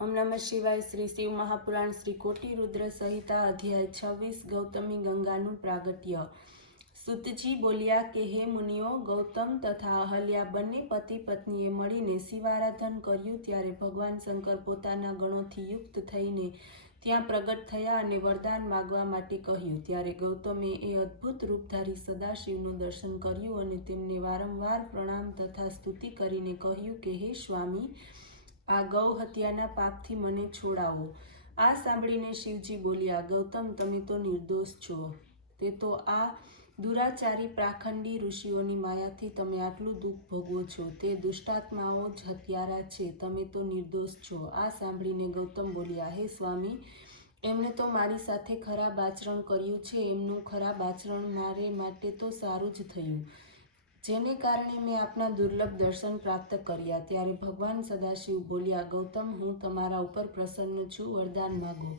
ओम नमः शिवाय। श्री शिव महापुराण श्री कोटि रुद्र संहिता अध्याय 26 गौतमी गंगानु प्रागट्य। सूतजी बोलिया के हे मुनिओ, गौतम तथा अहल्या बंने पति पत्नीए मळीने शिवाराधन कर्યું ત્યારે ભગવાન શંકર પોતાના ગણોથી યુક્ત થઈને ત્યાં પ્રગટ થયા અને વરદાન માગવા માટે કહ્યું। ત્યારે ગૌતમે એ અદ્ભુત રૂપધારી સદાશિવનું દર્શન કર્યું અને તેમને વારંવાર પ્રણામ તથા સ્તુતિ કરીને કહ્યું કે હે સ્વામી, આ ગૌ હત્યાના પાપથી મને છોડાવો। આ સાંભળીને શિવજી બોલ્યા, ગૌતમ, તમે તો નિર્દોષ છો। તે તો આ દુરાચારી પાખંડી ઋષિઓની માયાથી તમે આટલું દુઃખ ભોગવો છો। તે દુષ્ટાત્માઓ જ હત્યારા છે, તમે તો નિર્દોષ છો। આ સાંભળીને ગૌતમ બોલ્યા, હે સ્વામી, એમણે તો મારી સાથે ખરાબ આચરણ કર્યું છે। એમનું ખરાબ આચરણ મારે માટે તો સારું જ થયું, જેને કારણે મેં આપના દુર્લભ દર્શન પ્રાપ્ત કર્યા। ત્યારે ભગવાન સદાશિવ બોલ્યા, ગૌતમ, હું તમારા ઉપર પ્રસન્ન છું, વરદાન માગો।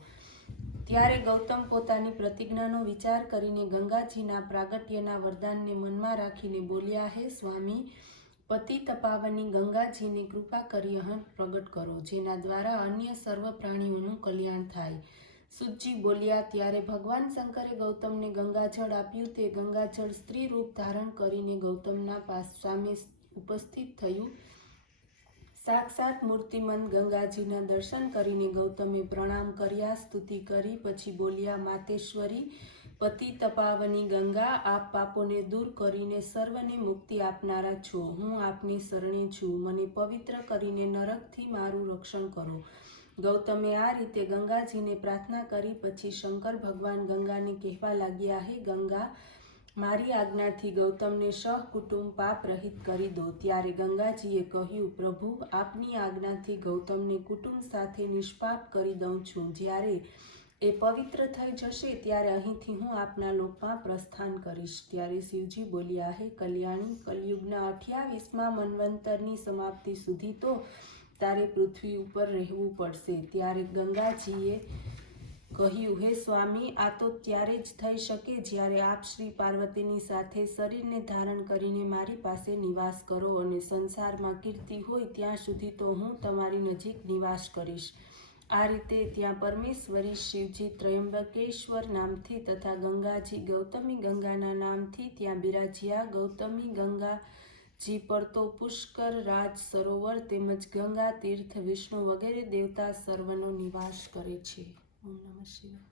ત્યારે ગૌતમ પોતાની પ્રતિજ્ઞાનો વિચાર કરીને ગંગાજીના પ્રાગટ્યના વરદાનને મનમાં રાખીને બોલ્યા, હે સ્વામી, પતિ તપાવની ગંગાજીને કૃપા કરી અહીં પ્રગટ કરો, જેના દ્વારા અન્ય સર્વ પ્રાણીઓનું કલ્યાણ થાય। સૂતજી બોલ્યા, ત્યારે ભગવાન શંકરે ગૌતમને ગંગાજળ આપ્યું। તે ગંગાજળ સ્ત્રી રૂપ ધારણ કરીને ગૌતમના સામે ઉપસ્થિત થયું। સાક્ષાત મૂર્તિમંત ગંગાજીના દર્શન કરીને ગૌતમે પ્રણામ કર્યા, સ્તુતિ કરી, પછી બોલ્યા, માતેશ્વરી, પતિ તપાવની ગંગા, આપ પાપોને દૂર કરીને સર્વને મુક્તિ આપનારા છો। હું આપને શરણે છું, મને પવિત્ર કરીને નરકથી મારું રક્ષણ કરો। ગૌતમે આ રીતે ગંગાજીને પ્રાર્થના કરી। પછી શંકર ભગવાન ગંગાને કહેવા લાગ્યા, હે ગંગા, મારી આજ્ઞાથી ગૌતમને સહકુટુંબ પાપ રહિત કરી દો। ત્યારે ગંગાજીએ કહ્યું, પ્રભુ, આપની આજ્ઞાથી ગૌતમને કુટુંબ સાથે નિષ્પાપ કરી દઉં છું। જ્યારે એ પવિત્ર થઈ જશે ત્યારે અહીંથી હું આપના લોકમાં પ્રસ્થાન કરીશ। ત્યારે શિવજી બોલ્યા, હે કલ્યાણી, કલયુગના 28મા મન્વંતરની સમાપ્તિ સુધી તો તારે પૃથ્વી ઉપર રહેવું પડશે। ત્યારે ગંગાજીએ કહ્યું, હે સ્વામી, આ તો ત્યારે જ થઈ શકે જ્યારે આપ શ્રી પાર્વતીની સાથે શરીરને ધારણ કરીને મારી પાસે નિવાસ કરો, અને સંસારમાં કીર્તિ હોય ત્યાં સુધી તો હું તમારી નજીક નિવાસ કરીશ। આ રીતે ત્યાં પરમેશ્વરી શિવજી ત્રયંબકેશ્વર નામથી તથા ગંગાજી ગૌતમી ગંગાના નામથી ત્યાં બિરાજ્યા। ગૌતમી ગંગા જી પર તો પુષ્કર, રાજ સરોવર તેમજ ગંગા તીર્થ, વિષ્ણુ વગેરે દેવતા સર્વનો નિવાસ કરે છે। ઓમ નમઃ શિવાય।